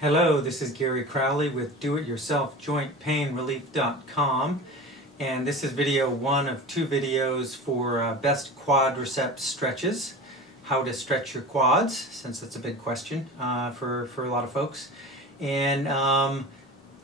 Hello, this is Gary Crowley with DoItYourselfJointPainRelief.com, and this is video one of two videos for best quadricep stretches, how to stretch your quads, since that's a big question for a lot of folks. And I'm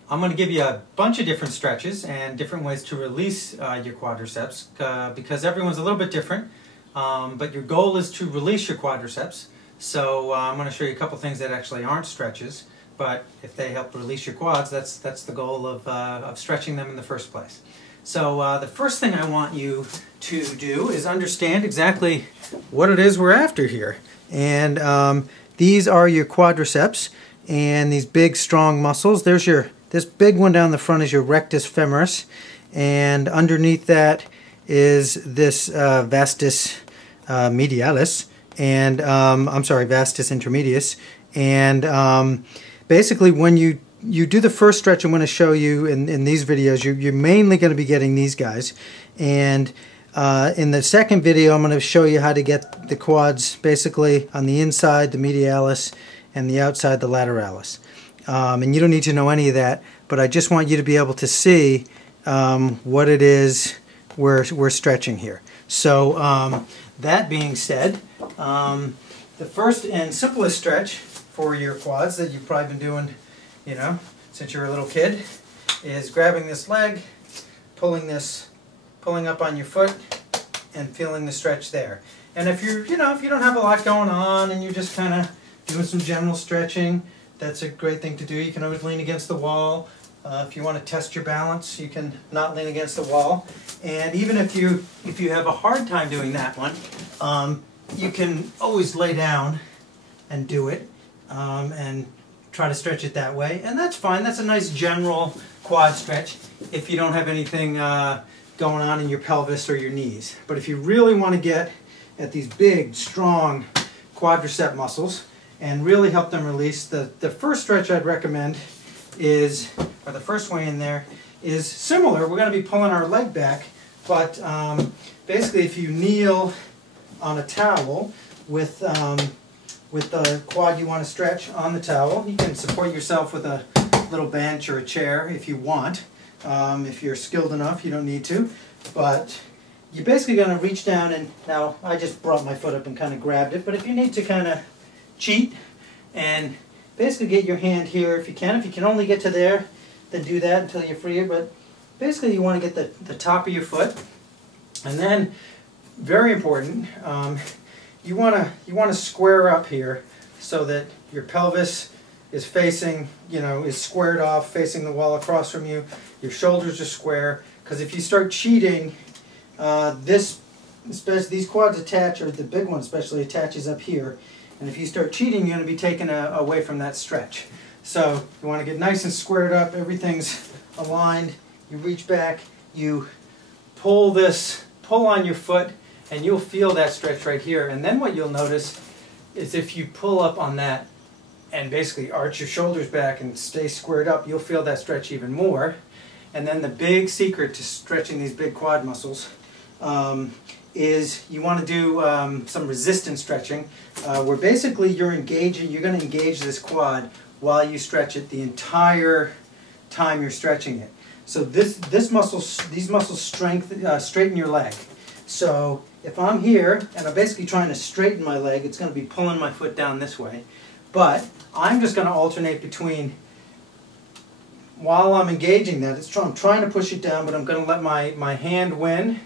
going to give you a bunch of different stretches and different ways to release your quadriceps because everyone's a little bit different, but your goal is to release your quadriceps. So I'm going to show you a couple things that actually aren't stretches. But if they help release your quads, that's the goal of stretching them in the first place. So the first thing I want you to do is understand exactly what it is we're after here. And these are your quadriceps and these big strong muscles. There's this big one down the front is your rectus femoris, and underneath that is this vastus medialis, and vastus intermedius, and basically, when you do the first stretch I'm going to show you in these videos, you're mainly going to be getting these guys. And in the second video, I'm going to show you how to get the quads basically on the inside, the medialis, and the outside, the lateralis. And you don't need to know any of that, but I just want you to be able to see what it is we're stretching here. So that being said, the first and simplest stretch for your quads that you've probably been doing, since you were a little kid, is grabbing this leg, pulling up on your foot, and feeling the stretch there. And if if you don't have a lot going on and you're just kind of doing some general stretching, that's a great thing to do. You can always lean against the wall. If you want to test your balance, you can not lean against the wall. And even if you have a hard time doing that one, you can always lay down and do it. And try to stretch it that way, and that's fine. That's a nice general quad stretch if you don't have anything going on in your pelvis or your knees. But if you really want to get at these big, strong quadricep muscles and really help them release, the first stretch I'd recommend is, or the first way in there, is similar. We're going to be pulling our leg back, but basically if you kneel on a towel with the quad you want to stretch on the towel. You can support yourself with a little bench or a chair if you want. If you're skilled enough, you don't need to. But you're basically going to reach down, and now I just brought my foot up and kind of grabbed it, but if you need to kind of cheat and basically get your hand here if you can. If you can only get to there, then do that until you free it. But basically you want to get the top of your foot, and then, very important, you want to square up here so that your pelvis is facing, is squared off, facing the wall across from you. Your shoulders are square, because if you start cheating, especially these quads attach, or the big one especially attaches up here. And if you start cheating, you're going to be taken away from that stretch. So you want to get nice and squared up. Everything's aligned. You reach back. You pull on your foot, and you'll feel that stretch right here. And then what you'll notice is if you pull up on that and basically arch your shoulders back and stay squared up, you'll feel that stretch even more. And then the big secret to stretching these big quad muscles is you want to do some resistance stretching, where basically you're going to engage this quad while you stretch it the entire time you're stretching it. So these muscles straighten your leg. So if I'm here and I'm basically trying to straighten my leg, it's going to be pulling my foot down this way. But I'm just going to alternate between, while I'm engaging that, I'm trying to push it down, but I'm going to let my hand win,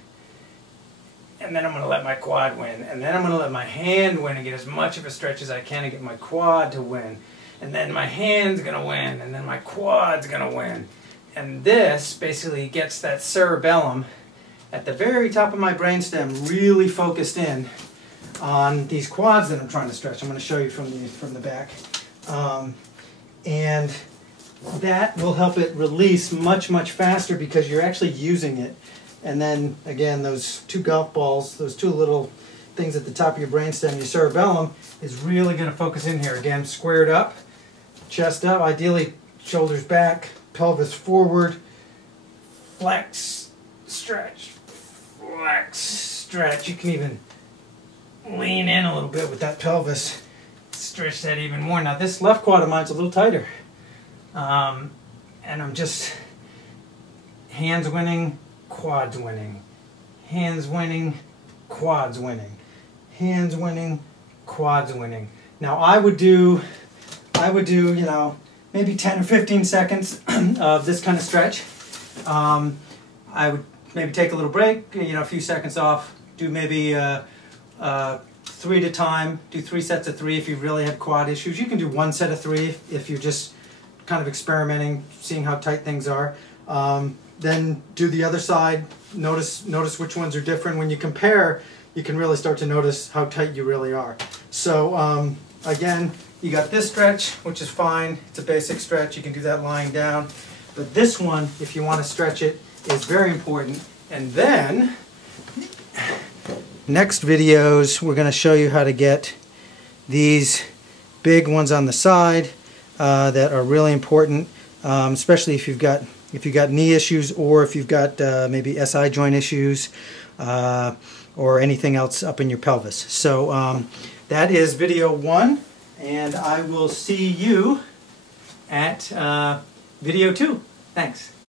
and then I'm going to let my quad win, and then I'm going to let my hand win and get as much of a stretch as I can and get my quad to win. And then my hand's going to win, and then my quad's going to win. And this basically gets that cerebellum at the very top of my brainstem really focused in on these quads that I'm trying to stretch. I'm going to show you from the back. And that will help it release much, much faster because you're actually using it. And then, again, those two golf balls, those two little things at the top of your brainstem, your cerebellum, is really going to focus in here. Again, squared up, chest up, ideally shoulders back, pelvis forward, flex, stretch, flex, stretch. You can even lean in a little bit with that pelvis, stretch that even more. Now this left quad of mine's a little tighter. And I'm just hands winning, quads winning, hands winning, quads winning, hands winning, quads winning. Now I would do, you know, maybe 10 or 15 seconds of this kind of stretch. I would maybe take a little break, you know, a few seconds off, do maybe 3 at a time, do 3 sets of 3 if you really had quad issues. You can do 1 set of 3 if you're just kind of experimenting, seeing how tight things are. Then do the other side, notice which ones are different. When you compare, you can really start to notice how tight you really are. So again, you got this stretch, which is fine. It's a basic stretch. You can do that lying down. But this one, if you want to stretch it, is very important. And then, next videos, we're going to show you how to get these big ones on the side that are really important, especially if you've got knee issues, or if you've got maybe SI joint issues, or anything else up in your pelvis. So that is video 1, and I will see you at video 2. Thanks.